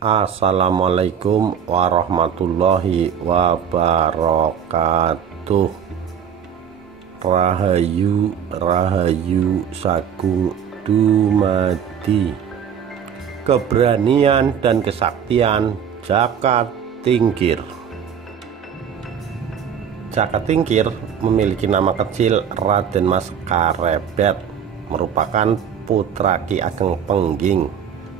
Assalamualaikum warahmatullahi wabarakatuh. Rahayu Rahayu Sagung Dumadi. Keberanian dan kesaktian Jaka Tingkir. Jaka Tingkir memiliki nama kecil Raden Mas Karebet, merupakan putra Ki Ageng Pengging,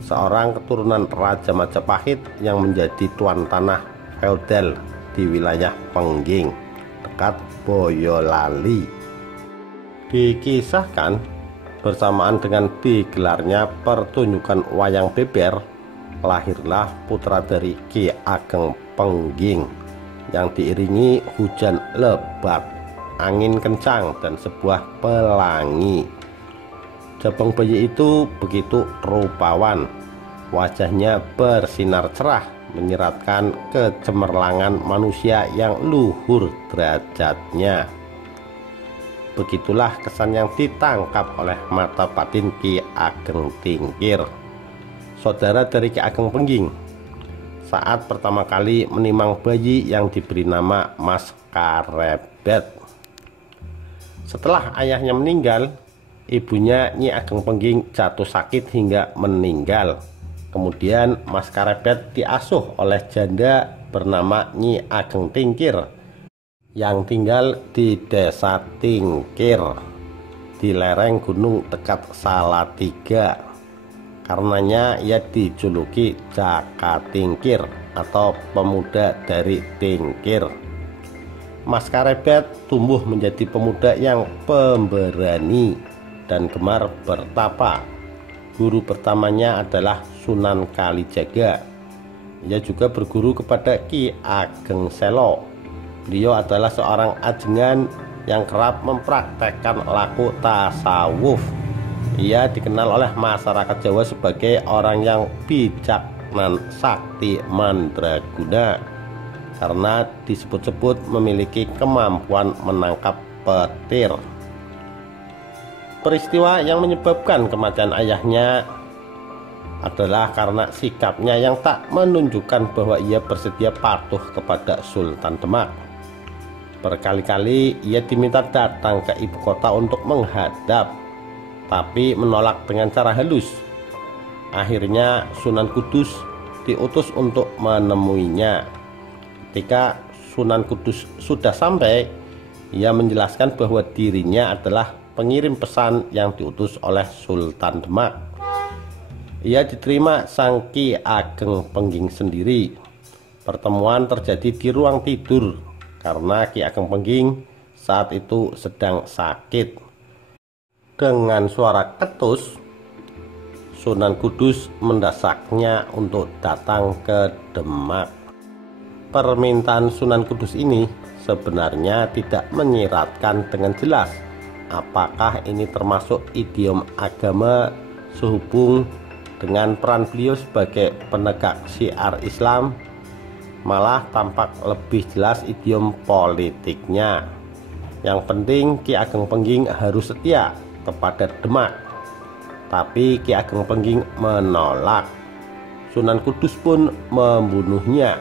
seorang keturunan Raja Majapahit yang menjadi tuan tanah feodal di wilayah Pengging dekat Boyolali. Dikisahkan bersamaan dengan digelarnya pertunjukan wayang beber, lahirlah putra dari Ki Ageng Pengging yang diiringi hujan lebat, angin kencang, dan sebuah pelangi. Jabang bayi itu begitu rupawan, wajahnya bersinar cerah, menyiratkan kecemerlangan manusia yang luhur derajatnya. Begitulah kesan yang ditangkap oleh mata batin Ki Ageng Tingkir, saudara dari Ki Ageng Pengging, saat pertama kali menimang bayi yang diberi nama Mas Karebet. Setelah ayahnya meninggal, ibunya Nyi Ageng Pengging jatuh sakit hingga meninggal. Kemudian Mas Karebet diasuh oleh janda bernama Nyi Ageng Tingkir yang tinggal di Desa Tingkir di lereng gunung dekat Salatiga. Karenanya ia dijuluki Jaka Tingkir atau pemuda dari Tingkir. Mas Karebet tumbuh menjadi pemuda yang pemberani dan gemar bertapa. Guru pertamanya adalah Sunan Kalijaga. Ia juga berguru kepada Ki Ageng Selo. Beliau adalah seorang ajengan yang kerap mempraktekkan laku tasawuf. Ia dikenal oleh masyarakat Jawa sebagai orang yang bijak dan sakti mandraguna karena disebut-sebut memiliki kemampuan menangkap petir. Peristiwa yang menyebabkan kematian ayahnya adalah karena sikapnya yang tak menunjukkan bahwa ia bersedia patuh kepada Sultan Demak. Berkali-kali ia diminta datang ke ibu kota untuk menghadap, tapi menolak dengan cara halus. Akhirnya Sunan Kudus diutus untuk menemuinya. Ketika Sunan Kudus sudah sampai, ia menjelaskan bahwa dirinya adalah pengirim pesan yang diutus oleh Sultan Demak. Ia diterima sang Ki Ageng Pengging sendiri. Pertemuan terjadi di ruang tidur karena Ki Ageng Pengging saat itu sedang sakit. Dengan suara ketus, Sunan Kudus mendesaknya untuk datang ke Demak. Permintaan Sunan Kudus ini sebenarnya tidak menyiratkan dengan jelas apakah ini termasuk idiom agama sehubung dengan peran beliau sebagai penegak syiar Islam. Malah tampak lebih jelas idiom politiknya. Yang penting Ki Ageng Pengging harus setia kepada Demak. Tapi Ki Ageng Pengging menolak. Sunan Kudus pun membunuhnya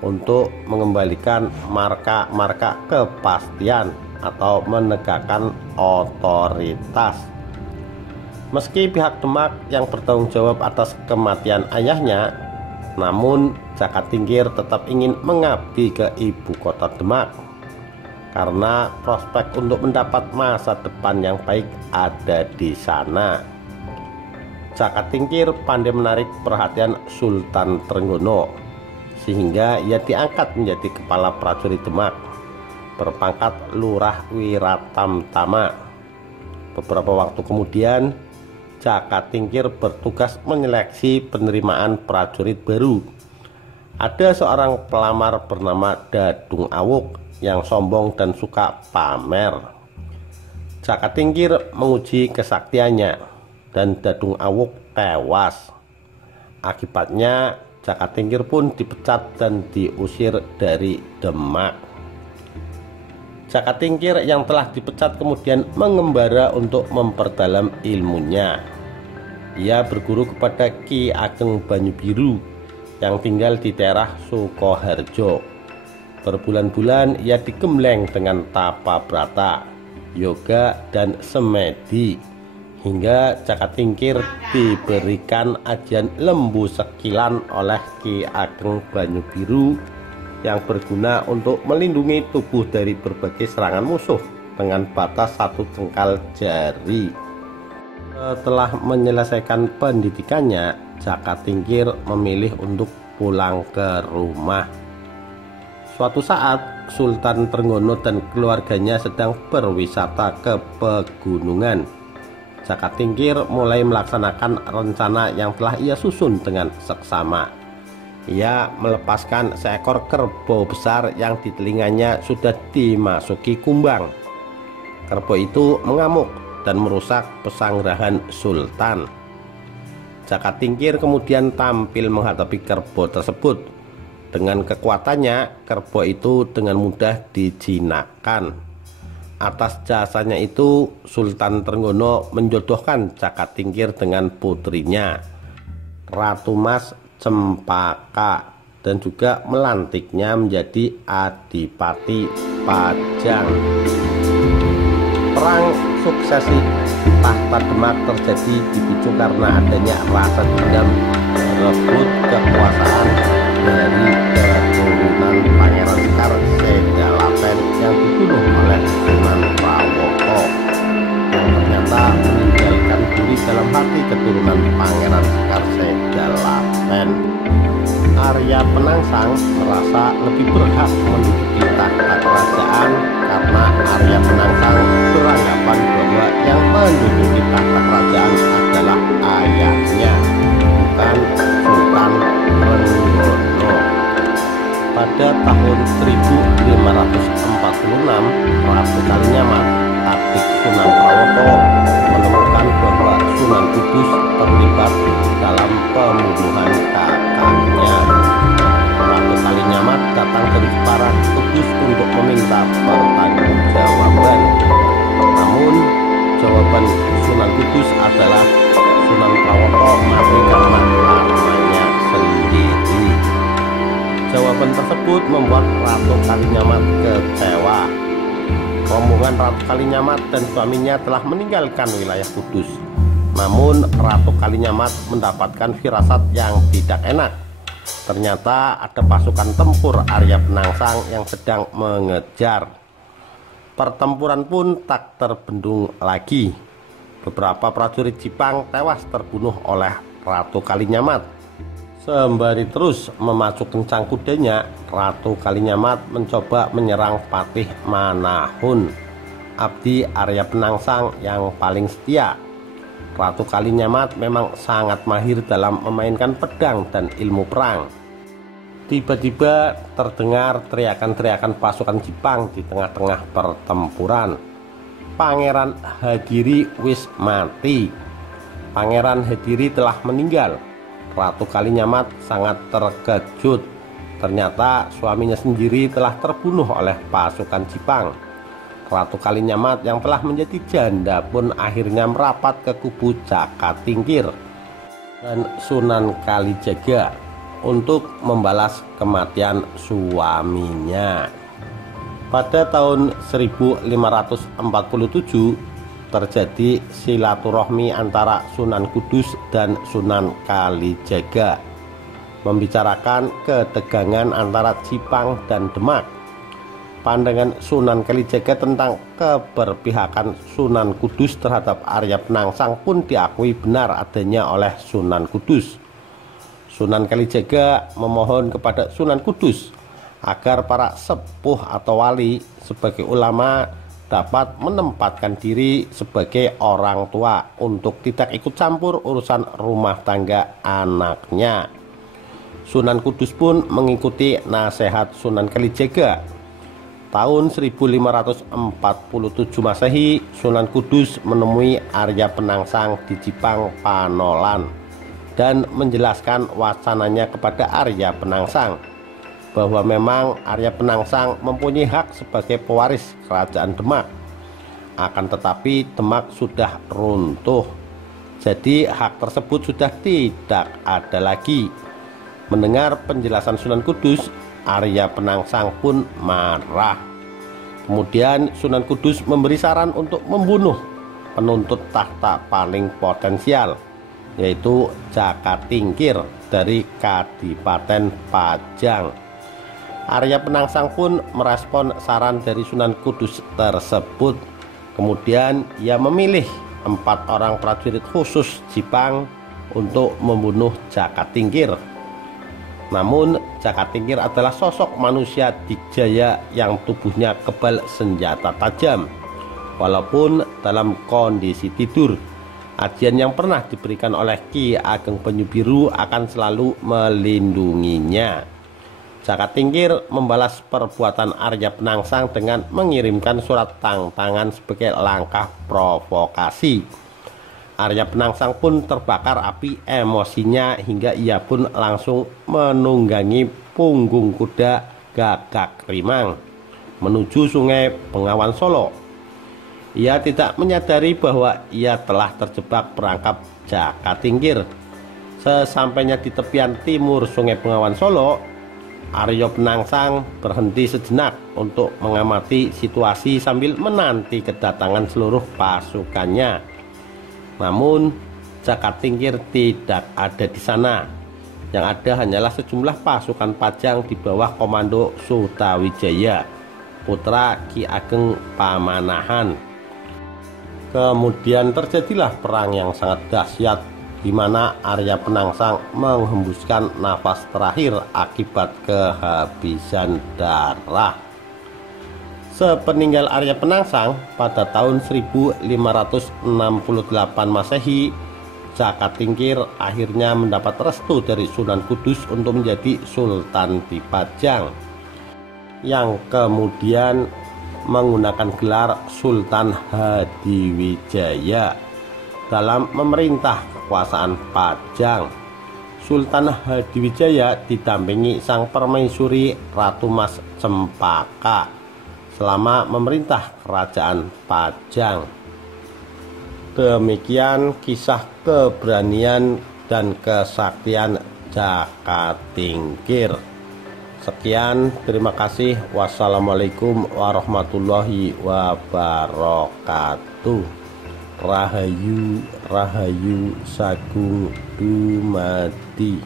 untuk mengembalikan marka-marka kepastian atau menegakkan otoritas. Meski pihak Demak yang bertanggung jawab atas kematian ayahnya, namun Jaka Tingkir tetap ingin mengabdi ke ibu kota Demak karena prospek untuk mendapat masa depan yang baik ada di sana. Jaka Tingkir pandai menarik perhatian Sultan Trenggono sehingga ia diangkat menjadi kepala prajurit Demak berpangkat Lurah Wiratamtama. Beberapa waktu kemudian Jaka Tingkir bertugas menyeleksi penerimaan prajurit baru. Ada seorang pelamar bernama Dadung Awuk yang sombong dan suka pamer. Jaka Tingkir menguji kesaktiannya dan Dadung Awuk tewas. Akibatnya Jaka Tingkir pun dipecat dan diusir dari Demak. Jaka Tingkir yang telah dipecat kemudian mengembara untuk memperdalam ilmunya. Ia berguru kepada Ki Ageng Banyu Biru yang tinggal di daerah Sukoharjo. Berbulan-bulan ia digembleng dengan tapa brata, yoga, dan semedi, hingga Jaka Tingkir diberikan ajian lembu sekilan oleh Ki Ageng Banyu-Biru yang berguna untuk melindungi tubuh dari berbagai serangan musuh dengan batas 1 jengkal jari. Setelah menyelesaikan pendidikannya, Jaka Tingkir memilih untuk pulang ke rumah. Suatu saat, Sultan Trenggono dan keluarganya sedang berwisata ke pegunungan. Jaka Tingkir mulai melaksanakan rencana yang telah ia susun dengan seksama. Ia melepaskan seekor kerbau besar yang di telinganya sudah dimasuki kumbang. Kerbau itu mengamuk dan merusak pesanggrahan Sultan. Jaka Tingkir kemudian tampil menghadapi kerbau tersebut. Dengan kekuatannya, kerbau itu dengan mudah dijinakkan. Atas jasanya itu, Sultan Trenggono menjodohkan Jaka Tingkir dengan putrinya, Ratu Mas Cempaka, dan juga melantiknya menjadi Adipati Pajang. Perang suksesi tahta Demak terjadi dipicu karena adanya rasa dendam berebut kekuasaan dari keturunan Pangeran Sekar Segalapen yang dibunuh oleh Sunan Prawoto, yang ternyata meninggalkan diri dalam hati keturunan Pangeran Sekar Segalapen. Arya Penangsang merasa lebih berhak menduduki tahta kerajaan karena Arya Penangsang beranggapan bahwa yang menduduki tahta kerajaan adalah ayahnya, bukan Sultan Trenggono. Pada tahun 1546, Ratu Kalinyamat, adik Sunan Prawoto, menemukan bahwa Sunan Kudus terlibat dalam pembunuhan kakaknya. Ratu Kalinyamat datang ke Jepara Kudus untuk meminta pertanggungjawaban. Namun, jawaban Sunan Kudus adalah Sunan Prawoto mati karena karmanya sendiri. Jawaban tersebut membuat Ratu Kalinyamat kecewa. Rombongan Ratu Kalinyamat dan suaminya telah meninggalkan wilayah Kudus. Namun Ratu Kalinyamat mendapatkan firasat yang tidak enak. Ternyata ada pasukan tempur Arya Penangsang yang sedang mengejar. Pertempuran pun tak terbendung lagi. Beberapa prajurit Jepang tewas terbunuh oleh Ratu Kalinyamat. Sembari terus memacu kencang kudanya, Ratu Kalinyamat mencoba menyerang Patih Manahun, abdi Arya Penangsang yang paling setia. Ratu Kalinyamat memang sangat mahir dalam memainkan pedang dan ilmu perang. Tiba-tiba terdengar teriakan-teriakan pasukan Jepang di tengah-tengah pertempuran. Pangeran Hadiri wis mati. Pangeran Hadiri telah meninggal. Ratu Kalinyamat sangat terkejut. Ternyata suaminya sendiri telah terbunuh oleh pasukan Jepang. Ratu Kalinyamat yang telah menjadi janda pun akhirnya merapat ke kubu Jaka Tingkir dan Sunan Kalijaga untuk membalas kematian suaminya. Pada tahun 1547 terjadi silaturahmi antara Sunan Kudus dan Sunan Kalijaga, membicarakan ketegangan antara Jipang dan Demak. Pandangan Sunan Kalijaga tentang keberpihakan Sunan Kudus terhadap Arya Penangsang pun diakui benar adanya oleh Sunan Kudus. Sunan Kalijaga memohon kepada Sunan Kudus agar para sepuh atau wali sebagai ulama dapat menempatkan diri sebagai orang tua untuk tidak ikut campur urusan rumah tangga anaknya. Sunan Kudus pun mengikuti nasihat Sunan Kalijaga. Tahun 1547 Masehi, Sunan Kudus menemui Arya Penangsang di Jipang Panolan dan menjelaskan wacananya kepada Arya Penangsang bahwa memang Arya Penangsang mempunyai hak sebagai pewaris kerajaan Demak. Akan tetapi Demak sudah runtuh, jadi hak tersebut sudah tidak ada lagi. Mendengar penjelasan Sunan Kudus, Arya Penangsang pun marah. Kemudian Sunan Kudus memberi saran untuk membunuh penuntut tahta paling potensial, yaitu Jaka Tingkir dari Kadipaten Pajang. Arya Penangsang pun merespon saran dari Sunan Kudus tersebut. Kemudian ia memilih 4 orang prajurit khusus Jipang untuk membunuh Jaka Tingkir. Namun Jaka Tingkir adalah sosok manusia dijaya yang tubuhnya kebal senjata tajam. Walaupun dalam kondisi tidur, ajian yang pernah diberikan oleh Ki Ageng Penyu Biru akan selalu melindunginya. Jaka Tingkir membalas perbuatan Arya Penangsang dengan mengirimkan surat tantangan sebagai langkah provokasi. Arya Penangsang pun terbakar api emosinya hingga ia pun langsung menunggangi punggung kuda Gagak Rimang menuju Sungai Bengawan Solo. Ia tidak menyadari bahwa ia telah terjebak perangkap Jaka Tingkir. Sesampainya di tepian timur Sungai Bengawan Solo, Arya Penangsang berhenti sejenak untuk mengamati situasi sambil menanti kedatangan seluruh pasukannya. Namun Jaka Tingkir tidak ada di sana. Yang ada hanyalah sejumlah pasukan Pajang di bawah komando Sutawijaya, putra Ki Ageng Pamanahan. Kemudian terjadilah perang yang sangat dahsyat, di mana Arya Penangsang menghembuskan nafas terakhir akibat kehabisan darah. Sepeninggal Arya Penangsang pada tahun 1568 Masehi, Jaka Tingkir akhirnya mendapat restu dari Sunan Kudus untuk menjadi Sultan di Pajang, yang kemudian menggunakan gelar Sultan Hadiwijaya dalam memerintah kekuasaan Pajang. Sultan Hadiwijaya didampingi sang permaisuri Ratu Mas Cempaka selama memerintah kerajaan Pajang. Demikian kisah keberanian dan kesaktian Jaka Tingkir. Sekian, terima kasih. Wassalamualaikum warahmatullahi wabarakatuh. Rahayu Rahayu Sagung Dumadi.